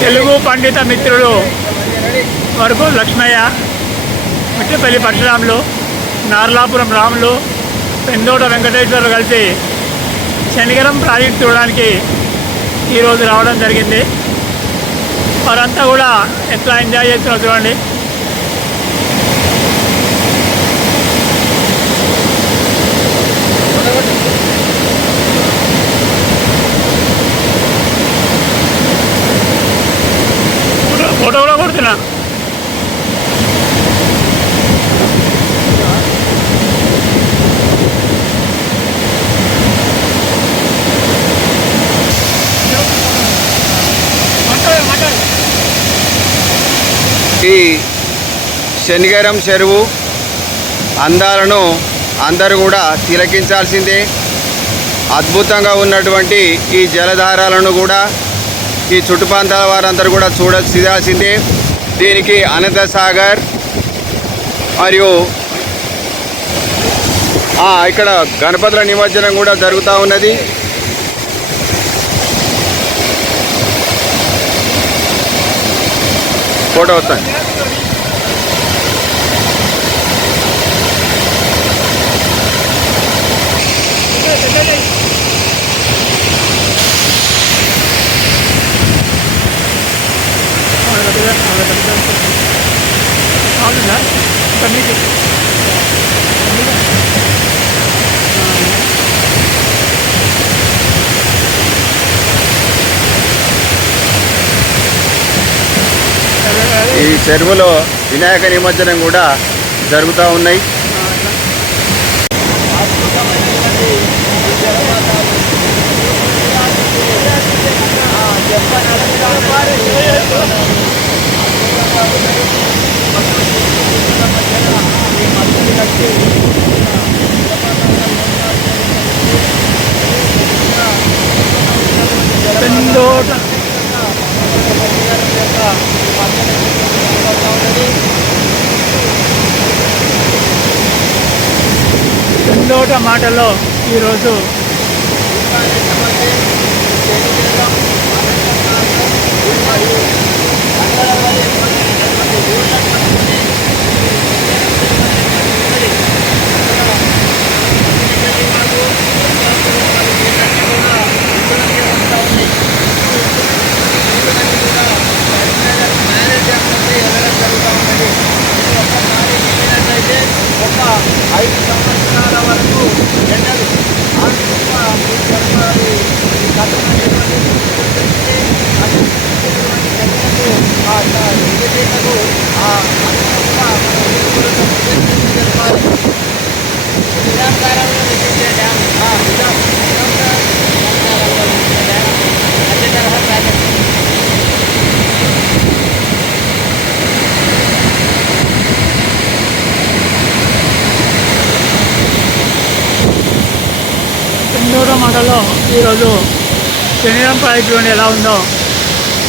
తెలుగు పండిత మిత్రులు వరకు లక్ష్మయ్య మిట్టపల్లి పరశురాములు నార్లాపురం రాములు పెందోట వెంకటేశ్వరులు కలిసి శనిగరం ప్రాజెక్ట్ చూడడానికి ఈరోజు రావడం జరిగింది. వారంతా కూడా ఎట్లా ఎంజాయ్ చేస్తున్నారు చూడండి. ఫోటో ఈ శనిగరం చెరువు అందాలను అందరూ కూడా తిలకించాల్సిందే. అద్భుతంగా ఉన్నటువంటి ఈ జలధారాలను కూడా ఈ చుట్టుప్రాంతాల వారందరూ కూడా చూడ చూడాల్సిందే దీనికి అనంత సాగర్ మరియు ఇక్కడ గణపతుల నిమజ్జనం కూడా జరుగుతూ ఉన్నది. ఫోటో వస్తాను అవునా ఇక్కడ ఈ చెరువులో వినాయక నిమజ్జనం కూడా జరుగుతూ ఉన్నాయి. పెందోట పెందోట మాటల్లో ఈరోజు పెందోట మాటల్లో ఈరోజు శనివారం ప్రాజెక్ట్ ఎలా ఉందో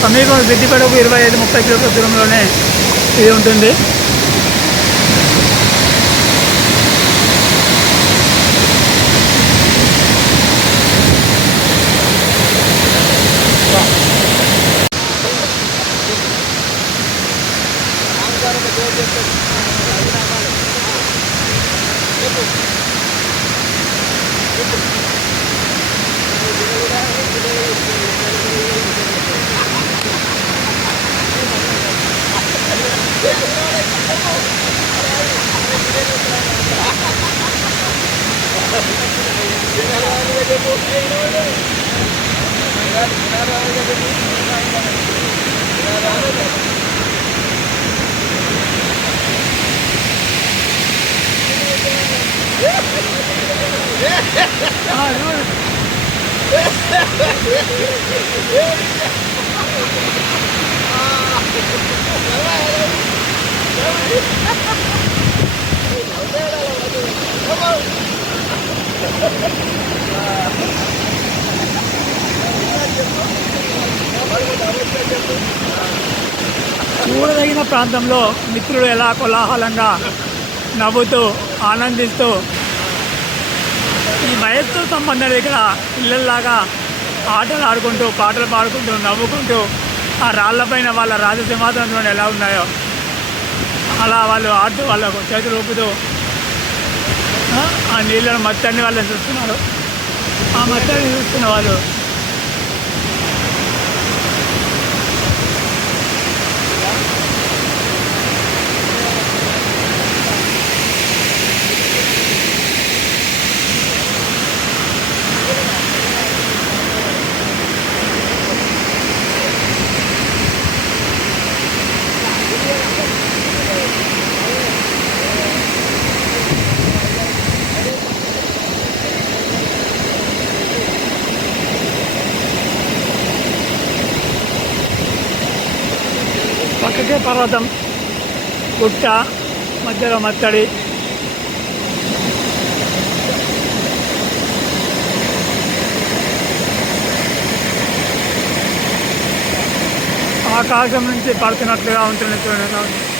సమీపం సిద్దిపేటకు ఇరవై ఐదు ముప్పై కిలోమీటర్ల దూరంలోనే ఇది ఉంటుంది Thank you. Yeah. చూడదగిన ప్రాంతంలో మిత్రులు ఎలా కోలాహలంగా నవ్వుతూ ఆనందిస్తూ ఈ వయస్సుతో సంబంధం ఇక్కడ పిల్లల్లాగా ఆటలు ఆడుకుంటూ పాటలు పాడుకుంటూ నవ్వుకుంటూ ఆ రాళ్ళపైన వాళ్ళ రాజసింహాసనం ఎలా ఉన్నాయో అలా వాళ్ళు ఆడుతూ వాళ్ళకు చేతులు ఊపుతూ ఆ, ఆ నీళ్ళను మత్తాన్ని వాళ్ళని చూస్తున్నారు. ఆ మత్తాన్ని చూస్తున్న వాళ్ళు పక్కకే పర్వతం. గుట్ట మధ్యలో మత్తడి. ఆకాశం నుంచి పడుతున్నట్లుగా ఉంటుంది చూడండి.